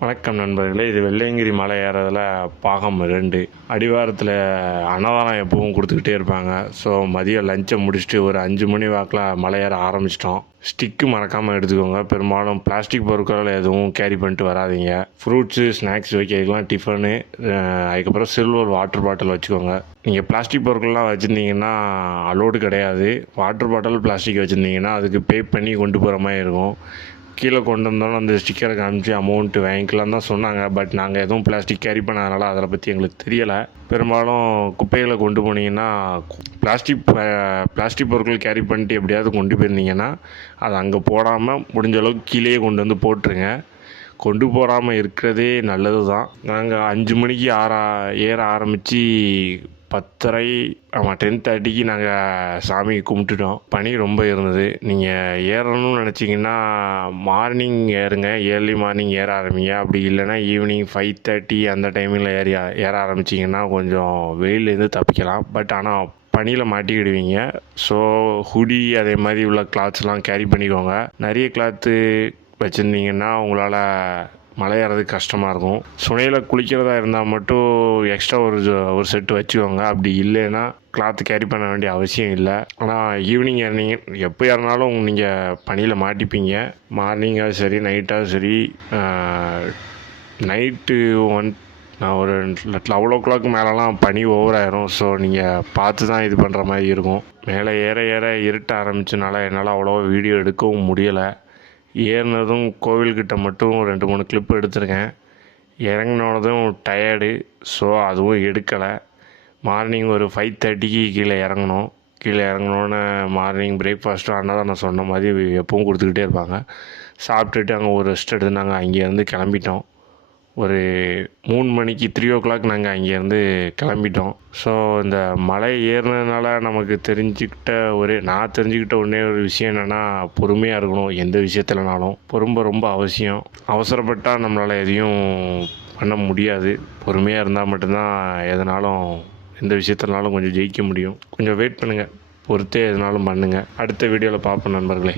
வணக்கம் நண்பர்களே. இது வெள்ளையங்கிரி மலை ஏறதில் பாகம் 2. அடிவாரத்தில் அன்னதானம் எப்பவும் கொடுத்துக்கிட்டே இருப்பாங்க. ஸோ மதியம் லஞ்சை முடிச்சுட்டு ஒரு 5 மணி வாக்கில் மலை ஏற ஆரம்பிச்சிட்டோம். ஸ்டிக்கு மறக்காமல் எடுத்துக்கோங்க. பெரும்பாலும் பிளாஸ்டிக் பொருட்கள் எதுவும் கேரி பண்ணிட்டு வராதிங்க. ஃப்ரூட்ஸு, ஸ்நாக்ஸ் வைக்கிறதுக்கெலாம் டிஃபனு, அதுக்கப்புறம் சில்வர் வாட்டர் பாட்டில் வச்சுக்கோங்க. நீங்கள் பிளாஸ்டிக் பொருட்கள்லாம் வச்சுருந்தீங்கன்னா அலோடு கிடையாது. வாட்டர் பாட்டில் பிளாஸ்டிக் வச்சுருந்தீங்கன்னா அதுக்கு பே பண்ணி கொண்டு போகிற மாதிரி இருக்கும். கீழே கொண்டு வந்தோன்னு அந்த ஸ்டிக்கரை காமிச்சு அமௌண்ட்டு வாங்கிக்கலாம் தான் சொன்னாங்க. பட் நாங்கள் எதுவும் பிளாஸ்டிக் கேரி பண்ணாதனால அதை பற்றி எங்களுக்கு தெரியலை. பெரும்பாலும் குப்பைகளை கொண்டு போனீங்கன்னா பிளாஸ்டிக் பொருட்கள் கேரி பண்ணிட்டு எப்படியாவது கொண்டு போயிருந்தீங்கன்னா அதை அங்கே போடாமல் முடிஞ்ச அளவுக்கு கீழேயே கொண்டு வந்து போட்டுருங்க. கொண்டு போகாமல் இருக்கிறதே நல்லது தான். நாங்கள் 5 மணிக்கு ஏற ஆரம்பித்து 10:30 நாங்கள் சாமி கும்பிட்டுட்டோம். பனி ரொம்ப இருந்தது. நீங்கள் ஏறணும்னு நினச்சிங்கன்னா மார்னிங் ஏறுங்க, ஏர்லி மார்னிங் ஏற ஆரம்பிங்க. அப்படி இல்லைன்னா ஈவினிங் 5:30 அந்த டைமில் ஏற ஆரம்பிச்சிங்கன்னா கொஞ்சம் வெயிலேருந்து தப்பிக்கலாம். பட் ஆனால் பனியில் மாட்டிக்கிடுவீங்க. ஸோ ஹுடி அதே மாதிரி உள்ள கிளாத்ஸ்லாம் கேரி பண்ணிக்கோங்க. நிறைய கிளாத்து வச்சுருந்தீங்கன்னா உங்களால் மலை ஏறதுக்கு கஷ்டமாக இருக்கும். சுனையில் குளிக்கிறதா இருந்தால் மட்டும் எக்ஸ்ட்ரா ஒரு செட்டு வச்சுக்கோங்க. அப்படி இல்லைன்னா கிளாத்து கேரி பண்ண வேண்டிய அவசியம் இல்லை. ஆனால் ஈவினிங் ஏறினீங்க எப்போ ஏறினாலும் நீங்கள் பனியில் மாட்டிப்பீங்க. மார்னிங்காக சரி, நைட்டாக சரி. நைட்டு நான் ஒரு 11 மேலெலாம் பனி ஓவராயிரும். ஸோ நீங்கள் பார்த்து தான் இது பண்ணுற மாதிரி இருக்கும். மேலே ஏற ஏற இருட்ட ஆரம்பிச்சனால என்னால் அவ்வளோவா வீடியோ எடுக்கவும் முடியலை. ஏறினதும் கோவில்கிட்ட மட்டும் 2-3 கிளிப் எடுத்திருக்கேன். இறங்கினதும் டயர்டு. ஸோ அதுவும் எடுக்கலை. மார்னிங் ஒரு 5:30க்கு கீழே இறங்கணும். கீழே இறங்கினோன்னே மார்னிங் பிரேக்ஃபாஸ்ட்டும் அன்னதானம் சொன்ன மாதிரி எப்பவும் கொடுத்துக்கிட்டே இருப்பாங்க. சாப்பிட்டுட்டு அங்கே ஒரு ரெஸ்ட் எடுத்து நாங்கள் அங்கேருந்து கிளம்பிட்டோம். ஒரு 3 மணிக்கு 3 நாங்கள் அங்கேருந்து கிளம்பிட்டோம். ஸோ இந்த மலை ஏறினதுனால நமக்கு நான் தெரிஞ்சுக்கிட்ட ஒன்றே ஒரு விஷயம் என்னென்னா, பொறுமையாக இருக்கணும். எந்த விஷயத்துலனாலும் ரொம்ப அவசியம். அவசரப்பட்டால் நம்மளால் எதையும் பண்ண முடியாது. பொறுமையாக இருந்தால் மட்டும்தான் எதனாலும் எந்த விஷயத்துலனாலும் கொஞ்சம் ஜெயிக்க முடியும். கொஞ்சம் வெயிட் பண்ணுங்கள். பொறுத்தே எதனாலும் பண்ணுங்கள். அடுத்த வீடியோவில் பார்ப்போம் நண்பர்களே.